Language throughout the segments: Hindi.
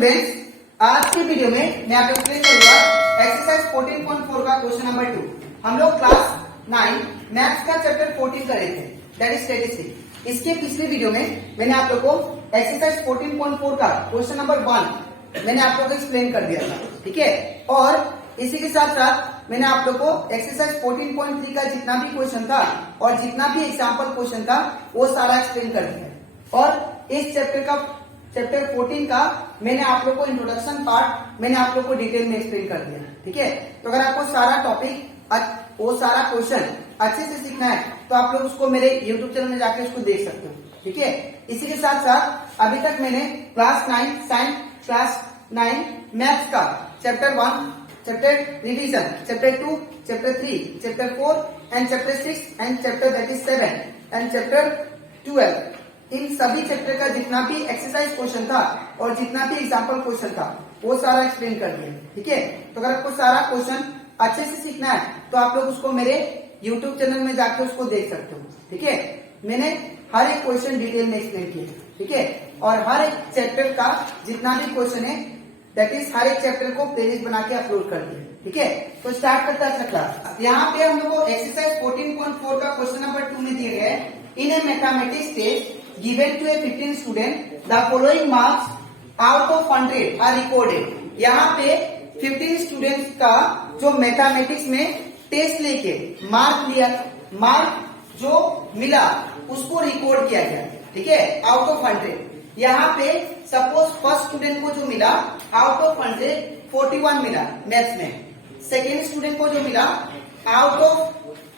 स्टूडेंट्स, आज की वीडियो में मैं आपको एक्सप्लेन करूंगा एक्सरसाइज 14.4 का क्वेश्चन नंबर 2। हम लोग क्लास 9 मैथ्स का चैप्टर 14 कर रहे थे, दैट इज स्टैटिस्टिक्स। इसके पिछले वीडियो में मैंने आप लोग को एक्सरसाइज 14.4 का क्वेश्चन नंबर 1 मैंने आप लोग को एक्सप्लेन कर दिया था, ठीक है। और इसी के साथ साथ मैंने आप लोग को एक्सरसाइज 14.3 का जितना भी क्वेश्चन था और जितना भी एग्जाम्पल क्वेश्चन था वो सारा एक्सप्लेन कर दिया। और इस चैप्टर 14 का मैंने आप लोग को इंट्रोडक्शन पार्ट मैंने आप लोग को डिटेल में एक्सप्लेन कर दिया, ठीक है। तो अगर आपको सारा टॉपिक वो सारा क्वेश्चन अच्छे से सीखना है तो आप लोग उसको मेरे यूट्यूब चैनल में जाके उसको देख सकते हो, ठीक है। इसी के साथ साथ अभी तक मैंने क्लास 9 साइंस, क्लास 9 मैथ्स का chapter 1, chapter revision, chapter 2, chapter 3, chapter 4 and chapter 6 and chapter that is 7 and chapter 12, इन सभी चैप्टर का जितना भी एक्सरसाइज क्वेश्चन था और जितना भी एग्जाम्पल क्वेश्चन था वो सारा एक्सप्लेन कर दिया, ठीक है। तो अगर आपको सारा क्वेश्चन अच्छे से सीखना है तो आप लोग उसको मेरे यूट्यूब चैनल में जाकर उसको देख सकते हो, ठीक है। मैंने हर एक क्वेश्चन डिटेल में एक्सप्लेन किया, ठीक है। और हर एक चैप्टर का जितना भी क्वेश्चन है दैट इज हर एक चैप्टर को प्लेलिस्ट बना के अपलोड कर दिया, ठीक है। तो स्टार्ट करता है क्लास। यहाँ पे हम लोग को एक्सरसाइज 14.4 का क्वेश्चन नंबर 2 में दिए गए, in a mathematics test given to a 15 student, the following marks out of 100 are recorded। यहाँ पे 15 स्टूडेंट्स का जो मैथमेटिक्स में टेस्ट लेके मार्क जो मिला उसको रिकॉर्ड किया गया, ठीक है, आउट ऑफ 100। यहाँ पे सपोज फर्स्ट स्टूडेंट को जो मिला आउट ऑफ 100 41 मिला मैथ्स में, सेकेंड स्टूडेंट को जो मिला आउट ऑफ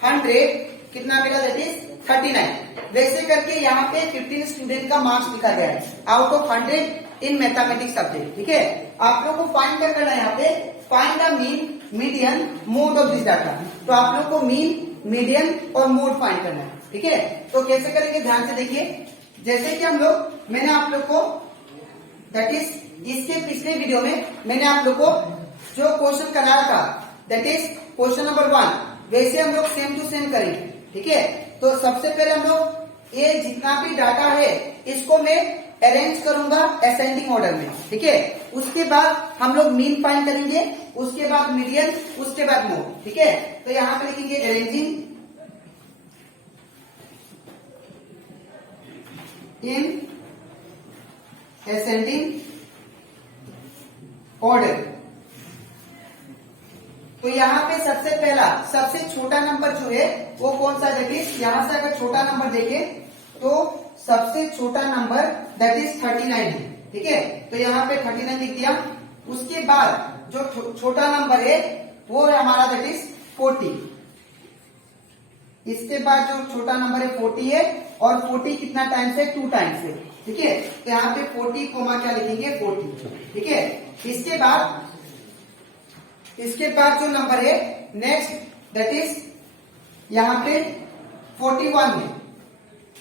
100 कितना मिला, दैट इज 39। वैसे करके यहाँ पे 15 स्टूडेंट का मार्क्स लिखा गया है out of 100 in mathematics subject, ठीक है। आप लोग को फाइंड क्या करना है, यहाँ पे find the mean, median, mode of this data. तो आप लोग को मीन, मीडियन और मोड फाइंड करना है, ठीक है। तो कैसे करेंगे ध्यान से देखिए। जैसे कि हम लोग मैंने आप लोग को दैट इज इसके पिछले वीडियो में मैंने आप लोग को जो क्वेश्चन कराया था दैट इज क्वेश्चन नंबर 1, वैसे हम लोग सेम टू सेम करेंगे, ठीक है। तो सबसे पहले हम लोग ये जितना भी डाटा है इसको मैं अरेंज करूंगा असेंडिंग ऑर्डर में, ठीक है। उसके बाद हम लोग मीन फाइंड करेंगे, उसके बाद मीडियन, उसके बाद मोड, ठीक है। तो यहाँ पे लिखेंगे अरेंजिंग इन असेंडिंग ऑर्डर। तो यहाँ पे सबसे पहला सबसे छोटा नंबर जो है वो कौन सा, दैट इज यहाँ से अगर छोटा नंबर देखें तो सबसे छोटा नंबर दैट इज 39 है, ठीक है। तो यहाँ पे 39 लिख दिया। उसके बाद जो छोटा नंबर है वो है हमारा दैट इज 40। इसके बाद जो छोटा नंबर है 40 है और 40 कितना टाइम्स है, 2 टाइम्स है, ठीक है। तो यहाँ पे 40 कोमा क्या लिखेंगे, 40, ठीक है। इसके बाद जो नंबर है नेक्स्ट दैट इज यहाँ पे 41 है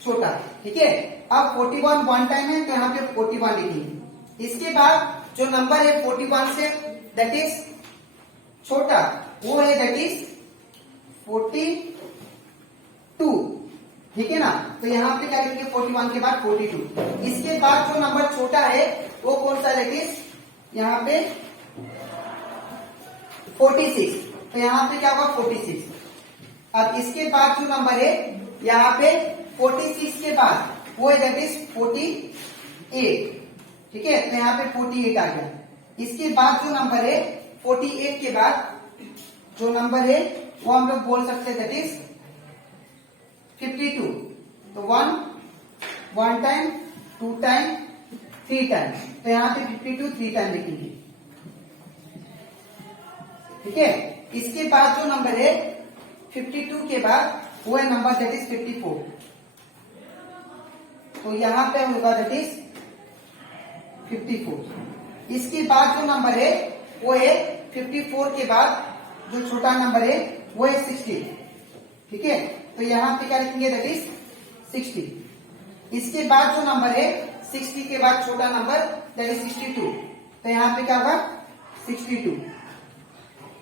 छोटा, ठीक है। अब 41 1 टाइम है तो यहाँ पे 41 लिखेंगे। इसके बाद जो नंबर है 41 से दैट इज छोटा वो है दैट इज 42, ठीक है ना। तो यहाँ पे क्या लिखेंगे, 41 के बाद 42। इसके बाद जो नंबर छोटा है वो कौन सा, दैट इज यहाँ पे 46। तो यहाँ पे क्या होगा 46। अब इसके बाद जो नंबर है यहाँ पे 46 के बाद वो है दैट इज 48, ठीक है। तो यहाँ पे 48 आ गया। इसके बाद जो नंबर है 48 के बाद जो नंबर है वो हम लोग बोल सकते हैं दैट इज 52। तो 1 टाइम, 2 टाइम, 3 टाइम। तो यहाँ पे 52 3 टाइम लिखेंगे, ठीक है। इसके बाद जो नंबर है 52 के बाद वो है नंबर दैट इज 54। तो यहाँ पे होगा दैट इज 54। इसके बाद जो नंबर है वो है 54 के बाद जो छोटा नंबर है वो है 60, ठीक है। तो यहाँ पे क्या लिखेंगे, दैट इज 60। इसके बाद जो नंबर है 60 के बाद छोटा नंबर दैट इज 62। तो यहाँ पे क्या होगा 62।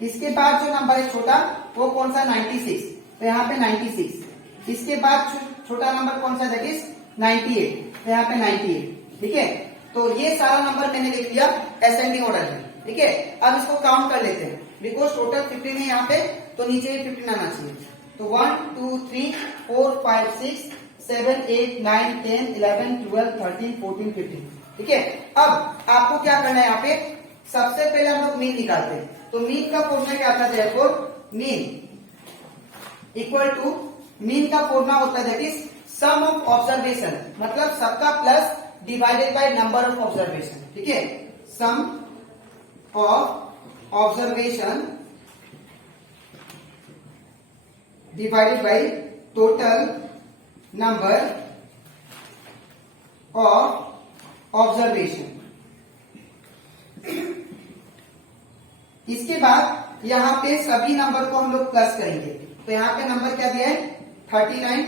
इसके बाद जो नंबर है छोटा वो कौन सा, 96। तो यहाँ पे 96। इसके बाद छोटा नंबर कौन सा, दैट इज 98। तो यहाँ पे 98, ठीक है। तो ये सारा नंबर मैंने लिख लिया असेंडिंग ऑर्डर में, ठीक है। अब इसको काउंट कर लेते हैं, बिकॉज टोटल 15 है यहाँ पे, तो नीचे भी 15 आना चाहिए। तो 1 2 3 4 5 6 7 8 9 10 11 12 13 14 15, ठीक है। अब आपको क्या करना है, यहाँ पे सबसे पहले हम लोग मीन निकालते हैं। तो मीन का फॉर्मूला क्या आता है, देखो मीन इक्वल टू, मीन का फॉर्मूला होता है that is sum of observation, मतलब सबका plus divided by number of observation, ठीक है। Sum of observation divided by total number of observation. इसके बाद यहाँ पे सभी नंबर को हम लोग प्लस करेंगे। तो यहाँ पे नंबर क्या दिया है, 39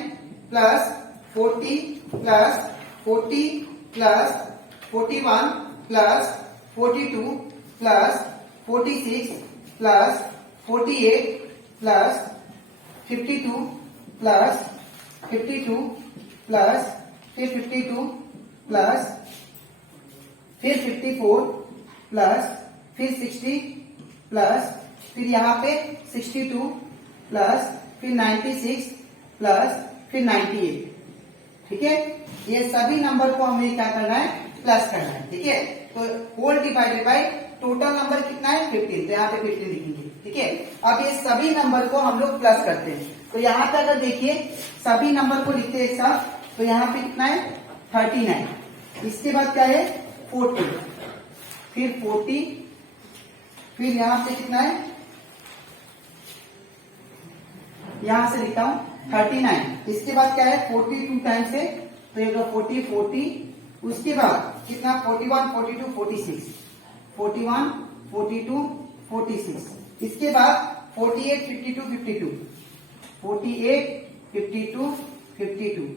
plus 40 plus 40 plus 41 plus 42 plus 46 plus 48 plus 52 plus 52 plus फिर 52 प्लस फिर 54 प्लस फिर 60 प्लस फिर यहाँ पे 62 प्लस फिर 96 प्लस फिर 98, ठीक है। ये सभी नंबर को हमें क्या करना है, प्लस करना है, ठीक है। तो whole divided by total number कितना है 15, तो यहाँ पे 15 लिखेंगे, ठीक है। अब ये सभी नंबर को हम लोग प्लस करते हैं। तो यहाँ पे अगर देखिए सभी नंबर को लिखते हैं एक साथ, तो यहाँ पे कितना है 39, इसके बाद क्या है 40, फिर 40, फिर यहां से कितना है, यहां से लिखता हूं 39, इसके बाद क्या है 42 टाइम्स है, तो ये 40 40, उसके बाद कितना 41 42 46, 41 42 46, इसके बाद 48 52 52, 48 52 52,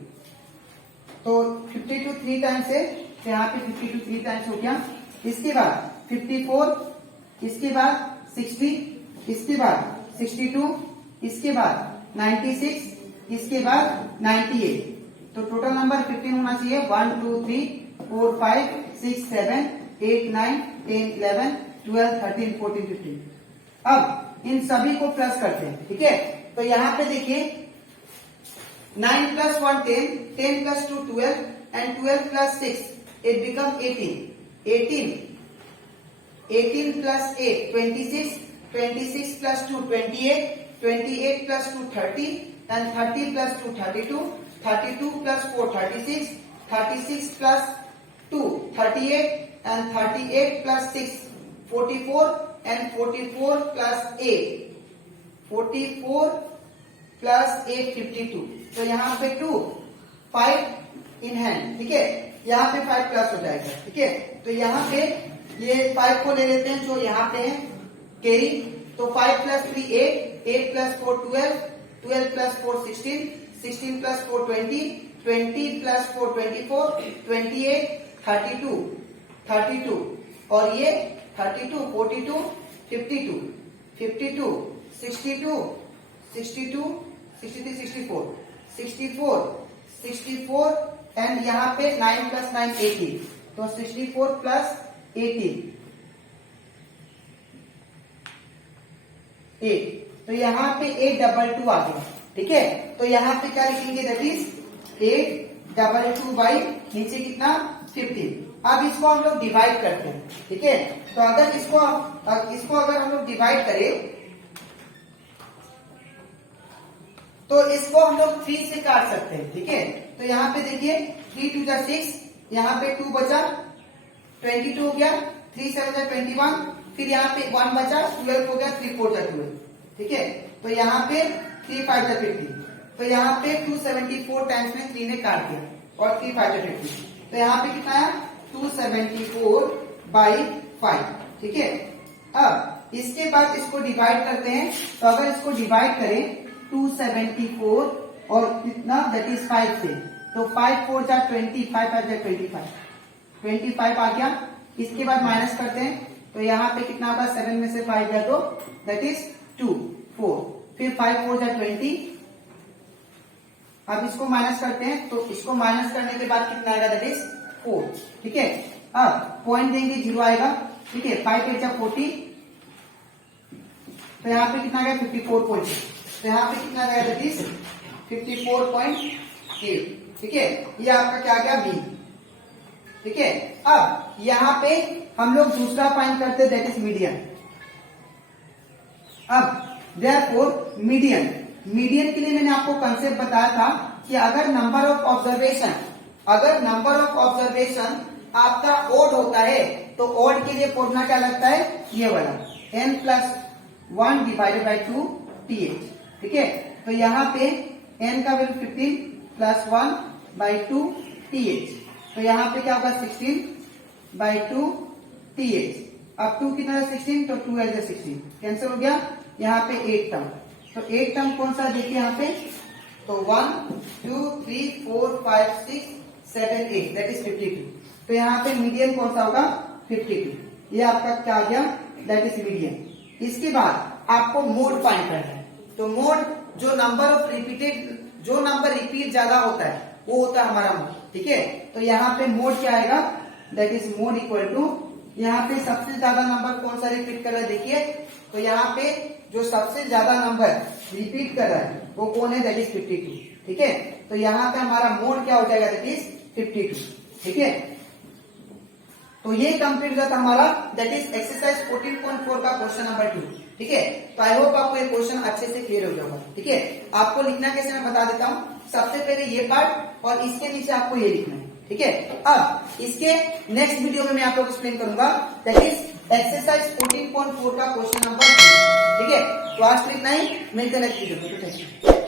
तो 52 3 टाइम्स है, तो यहाँ पे 52 3 टाइम्स हो गया। इसके बाद 54, इसके बाद 60, इसके बाद 62, इसके बाद 96, इसके बाद 98, तो टोटल नंबर 15 होना चाहिए। 1 2 3 4 5 6 7 8 9 10 11 12 13 14 15। अब इन सभी को प्लस करते हैं, ठीक है। तो यहाँ पे देखिए 9 plus 1 10, 10 plus 2 12 and 12 plus 6 it becomes 18, 18 plus 8 26, 26 plus 2 28, 28 plus 2 30 and 30 plus 2 32, 32 plus 4 36, 36 plus 2 38 and 38 plus 6 44 and 44 plus 8 44 plus 8 52। तो यहाँ पे 2 5 इन हैंड, ठीक है, यहाँ पे 5 प्लस हो जाएगा, ठीक है। तो यहाँ पे ये 5 को ले लेते हैं जो यहाँ पे है कैरी, तो 5 plus 3 8, 8 plus 4 12, 12 plus 4 16, 16 plus 4 20, 20 plus 4 24, 28 32, 32 और ये 32 42 52, 52 62, 62 63 64, 64 64 एंड यहाँ पे 9 प्लस 9 18, तो 64 प्लस 18 8, तो यहाँ पे 822 आ गया, ठीक है। तो यहाँ पे क्या लिखेंगे, दैट इज 822 बाई नीचे कितना 15। अब इसको हम लोग डिवाइड करते हैं, ठीक है। तो अगर इसको अगर हम लोग डिवाइड करें तो इसको हम लोग 3 से काट सकते हैं, ठीक है। तो यहाँ पे देखिए 3 2 जा 6, यहाँ पे 2 बचा 22 हो गया, 3 7 जा 21, फिर यहाँ पे 1 बचा 12 हो गया, 3 4 जा 12, ठीक है। तो यहाँ पे 3 5 जा 50, तो यहाँ पे 274 टाइम्स में 3 ने काट दिया और 3 5 जा 50, तो यहाँ पे कितना है 274 बाई 5, ठीक है। अब इसके बाद इसको डिवाइड करते हैं, तो अगर इसको डिवाइड करें 274 और कितना दैट इज 5 से, तो 5 4 जा 20, 5 5 जा 25, 25 आ गया। इसके बाद माइनस करते हैं, तो यहाँ पे कितना होगा 7 में से 5 गया तो दैट इज 2 4, फिर 5 4 जा 20। अब इसको माइनस करते हैं, तो इसको माइनस करने के बाद कितना आएगा दैट इज 4, ठीक है। अब पॉइंट देंगे 0 आएगा, ठीक है। 5 8 जा 40, तो यहाँ पे कितना गया 54.8, तो यहाँ पे कितना गया दैट इज 54.8, ठीक है। ये आपका क्या गया बी, ठीक है। अब यहाँ पे हम लोग दूसरा फाइंड करते दैट इज मीडियन। अब देयरफॉर मीडियन, मीडियन के लिए मैंने आपको कंसेप्ट बताया था कि अगर नंबर ऑफ ऑब्जर्वेशन आपका ओड होता है तो ओड के लिए फॉर्मूला क्या लगता है, ये वाला n+1 डिवाइडेड बाई 2 th, ठीक है। तो यहाँ पे n का वैल्यू 15 प्लस 1 बाई 2 th, तो यहाँ पे क्या होगा 16 बाई 2 th। अब 2 कितना है 16, तो 2 एल 16 कैंसिल हो गया। यहाँ पे 8 टर्म, तो 8 टर्म कौन सा देखिए यहाँ पे, तो 1 2 3 4 5 6 7 8 दैट इज 52, तो यहाँ पे मीडियन कौन सा होगा 52, ये आपका क्या आ गया दैट इज मीडियन। इसके बाद आपको मोड फाइंड करना है, तो मोड जो नंबर रिपीट ज्यादा होता है वो होता है हमारा मोड, ठीक है। तो यहाँ पे मोड क्या आएगा that is mode equal to, यहाँ पे सबसे ज्यादा नंबर कौन सा रिपीट कर रहा है देखिए, तो यहाँ पे जो सबसे ज्यादा नंबर रिपीट कर रहा है वो कौन है दैट इज 52, ठीक है। तो यहाँ पे हमारा मोड क्या हो जाएगा दैट इज 52, ठीक है। तो ये कंप्लीट हुआ था हमारा दैट इज एक्सरसाइज 14.4 का क्वेश्चन नंबर 2, ठीक है। तो आई होप आपको ये क्वेश्चन अच्छे से क्लियर हो जाएगा, ठीक है। आपको लिखना कैसे मैं बता देता हूँ, सबसे पहले ये पार्ट और इसके नीचे आपको ये लिखना है, ठीक है। अब इसके नेक्स्ट वीडियो में मैं आपको एक्सप्लेन करूंगा दैट इज एक्सरसाइज 14.4 का क्वेश्चन नंबर 3, ठीक है। तो आज तो इतना ही, मिलते हैं नेक्स्ट वीडियो में, ठीक है।